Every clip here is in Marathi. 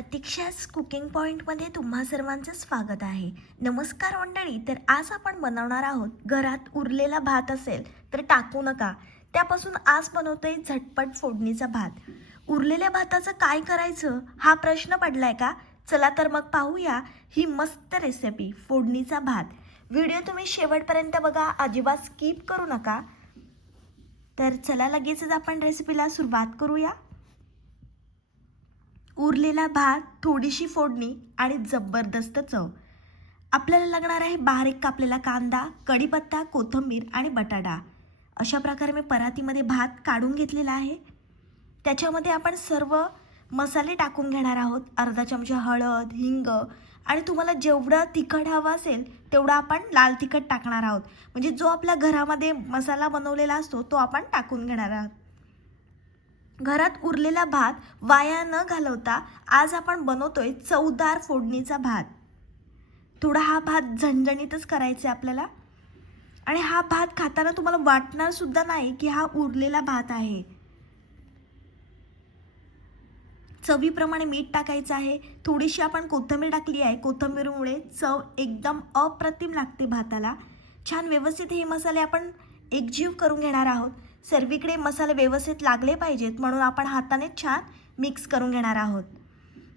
प्रतीक्षाच कुकिंग पॉईंटमध्ये तुम्हा सर्वांचं स्वागत आहे. नमस्कार मंडळी तर आज आपण बनवणार आहोत घरात उरलेला भात असेल तर टाकू नका. त्यापासून आज बनवतोय झटपट फोडणीचा भात. उरलेल्या भाताचं काय करायचं हा प्रश्न पडलाय का? चला तर मग पाहूया ही मस्त रेसिपी फोडणीचा भात. व्हिडिओ तुम्ही शेवटपर्यंत बघा अजिबात स्किप करू नका. तर चला लगेचच आपण रेसिपीला सुरुवात करूया. उरलेला भात थोडीशी फोडणी आणि जबरदस्त चव. आपल्याला लागणार आहे बारीक कापलेला कांदा कढीपत्ता कोथिंबीर आणि बटाटा. अशा प्रकारे मी परातीमध्ये भात काढून घेतलेला आहे. त्याच्यामध्ये आपण सर्व मसाले टाकून घेणार आहोत. अर्धा चमचा हळद हिंग आणि तुम्हाला जेवढं तिखट हवं असेल तेवढं आपण लाल तिखट टाकणार आहोत. म्हणजे जो आपल्या घरामध्ये मसाला बनवलेला असतो तो आपण टाकून घेणार आहोत. घरात उरलेला भात वाया न घालवता आज आपण बनवतोय चवदार फोडणीचा भात. थोडा हा भात झणझणीतच करायचा आहे आपल्याला. आणि हा भात खाताना तुम्हाला वाटणार सुद्धा नाही की हा उरलेला भात आहे. चवीप्रमाणे मीठ टाकायचं आहे. थोडीशी आपण कोथिंबीर टाकली आहे. कोथिंबीरमुळे चव एकदम अप्रतिम लागते भाताला. छान व्यवस्थित हे मसाले आपण एकजीव करून घेणार आहोत. सर्वीकडे मसाले व्यवस्थित लागले पाहिजेत म्हणून आपण हाताने छान मिक्स करून घेणार आहोत.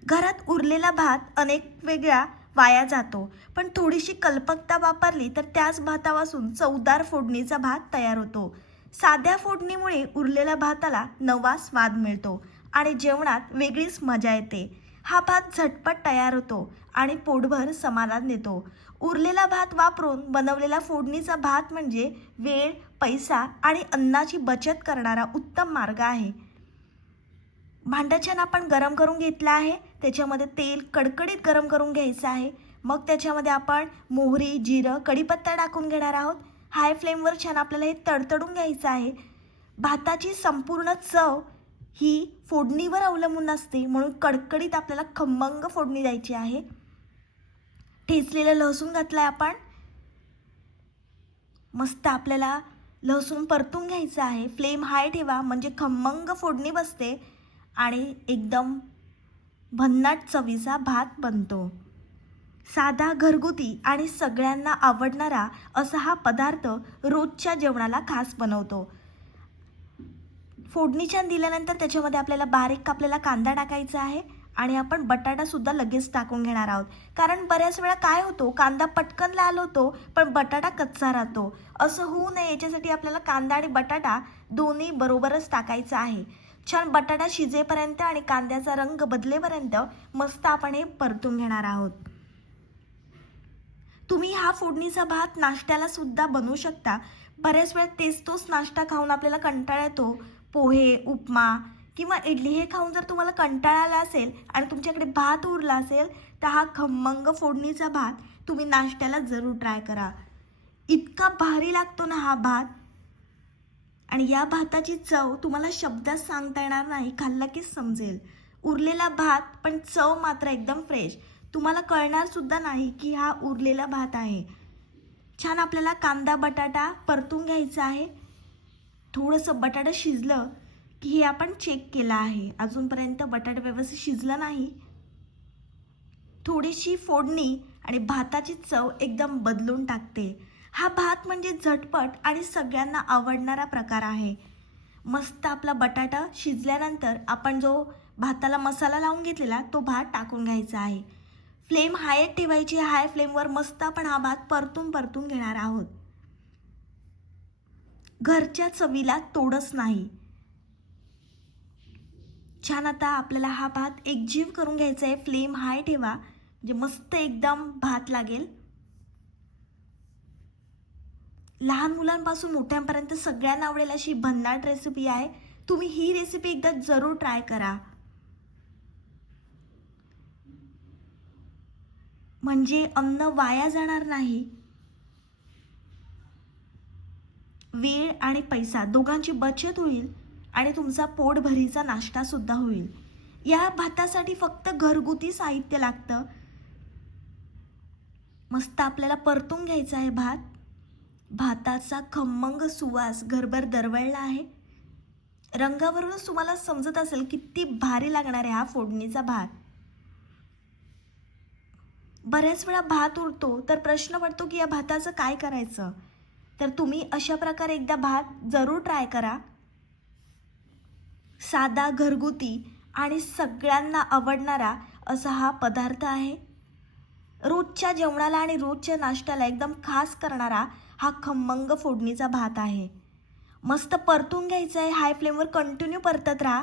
घरात उरलेला भात अनेक वेगळा वाया जातो पण थोडीशी कल्पकता वापरली तर त्याच भातापासून चवदार फोडणीचा भात तयार होतो. साध्या फोडणीमुळे उरलेल्या भाताला नवा स्वाद मिळतो आणि जेवणात वेगळीच मजा येते. हा भात झटपट तयार होतो आणि पोटभर समाधान देतो. उरलेला भात वापरून बनवलेला फोडणीचा भात म्हणजे वेळ पैसा आणि अन्नाची बचत करणारा उत्तम मार्ग आहे. भांडं छान आपण गरम करून घेतलं आहे त्याच्यामध्ये तेल कडकडीत गरम करून घ्यायचं आहे. मग त्याच्यामध्ये आपण मोहरी जिरं कढीपत्ता टाकून घेणार आहोत. हाय फ्लेमवर छान आपल्याला हे तडतडून घ्यायचं आहे. भाताची संपूर्ण चव ही फोडणीवर अवलंबून असते म्हणून कडकडीत आपल्याला खमंग फोडणी द्यायची आहे. ठेचलेलं लसूण घातलं आहे आपण. मस्त आपल्याला लसूण परतून घ्यायचं आहे. फ्लेम हाय ठेवा. म्हणजे खमंग फोडणी बसते आणि एकदम भन्नाट चवीचा भात बनतो. साधा घरगुती आणि सगळ्यांना आवडणारा असा हा पदार्थ रोजच्या जेवणाला खास बनवतो. फोडणी छान दिल्यानंतर त्याच्यामध्ये आपल्याला बारीक कापलेला कांदा टाकायचा आहे. आणि आपण बटाटासुद्धा लगेच टाकून घेणार आहोत. कारण बऱ्याच वेळा काय होतो कांदा पटकन लाल होतो पण बटाटा कच्चा राहतो. असं होऊ नये याच्यासाठी आपल्याला कांदा आणि बटाटा दोन्ही बरोबरच टाकायचा आहे. छान बटाटा शिजेपर्यंत आणि कांद्याचा रंग बदलेपर्यंत मस्त आपण हे परतून घेणार आहोत. तुम्ही हा फोडणीचा भात नाश्त्याला सुद्धा बनवू शकता. बऱ्याच वेळा तेच तोच नाश्ता खाऊन आपल्याला कंटाळा येतो. पोहे उपमा किंवा इडली हे खाऊन जर तुम्हाला कंटाळा आला असेल आणि तुमच्याकडे भात उरला असेल तर हा खमंग फोडणीचा भात तुम्ही नाश्त्याला जरूर ट्राय करा. इतका भारी लागतो ना हा भात. आणि या भाताची चव तुम्हाला शब्दात सांगता येणार नाही खाल्ला की समजेल. उरलेला भात पण चव मात्र एकदम फ्रेश तुम्हाला कळणार सुद्धा नाही की हा उरलेला भात आहे. छान आपल्याला कांदा बटाटा परतून घ्यायचा आहे. थोडंसं बटाटा शिजलं की हे आपण चेक केलं आहे. अजूनपर्यंत बटाटा व्यवस्थित शिजला नाही. थोडीशी फोडणी आणि भाताची चव एकदम बदलून टाकते. हा भात म्हणजे झटपट आणि सगळ्यांना आवडणारा प्रकार आहे. मस्त आपला बटाटा शिजल्यानंतर आपण जो भाताला मसाला लावून घेतलेला तो भात टाकून घ्यायचा आहे. फ्लेम हायत ठेवायची हाय फ्लेमवर मस्त आपण हा भात परतून परतून घेणार आहोत. घरच्या चवीला तोडच नाही. छान आता आपल्याला हा भात एकजीव करून घ्यायचा आहे. फ्लेम हाय ठेवा. म्हणजे मस्त एकदम भात लागेल. लहान मुलांपासून मोठ्यांपर्यंत सगळ्यांना आवडेल अशी भन्नाट रेसिपी आहे. तुम्ही ही रेसिपी एकदा जरूर ट्राय करा. म्हणजे अन्न वाया जाणार नाही. वेळ आणि पैसा दोघांची बचत होईल. आणि तुमचा पोटभरीचा नाश्तासुद्धा होईल. या भातासाठी फक्त घरगुती साहित्य लागतं. मस्त आपल्याला परतून घ्यायचा आहे भात. भाताचा खमंग सुवास घरभर दरवळला आहे. रंगावरूनच तुम्हाला समजत असेल किती भारी लागणार आहे हा फोडणीचा भात. बऱ्याच वेळा भात उरतो तर प्रश्न पडतो की या भाताचं काय करायचं? तर तुम्ही अशा प्रकारे एकदा भात जरूर ट्राय करा. साधा घरगुती आणि सगळ्यांना आवडणारा असा हा पदार्थ आहे. रोजच्या जेवणाला आणि रोजच्या नाश्त्याला एकदम खास करणारा हा खमंग फोडणीचा भात आहे. मस्त परतून घ्यायचं आहे हाय फ्लेमवर कंटिन्यू परतत राहा.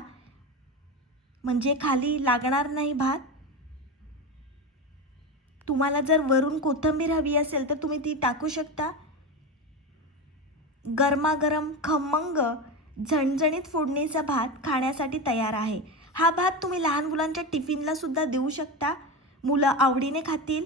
म्हणजे खाली लागणार नाही भात. तुम्हाला जर वरून कोथिंबीर हवी असेल तर तुम्ही ती टाकू शकता. गरमागरम खमंग झणझणीत फोडणीचा भात खाण्यासाठी तयार आहे. हा भात तुम्ही लहान मुलांच्या टिफिनला सुद्धा देऊ शकता. मुलं आवडीने खातील.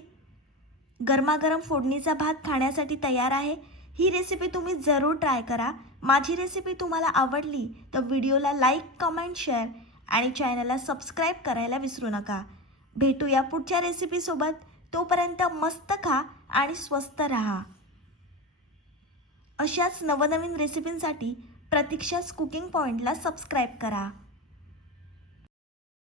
गरमागरम फोडणीचा भात खाण्यासाठी तयार आहे. ही रेसिपी तुम्ही जरूर ट्राय करा. माझी रेसिपी तुम्हाला आवडली तर व्हिडिओला लाईक कमेंट शेअर आणि चॅनलला सबस्क्राईब करायला विसरू नका. भेटूया पुढच्या रेसिपीसोबत तोपर्यंत मस्त खा आणि स्वस्त रहा. अशाच नवनवीन रेसिपींसाठी प्रतीक्षाच कुकिंग पॉईंटला सबस्क्राईब करा.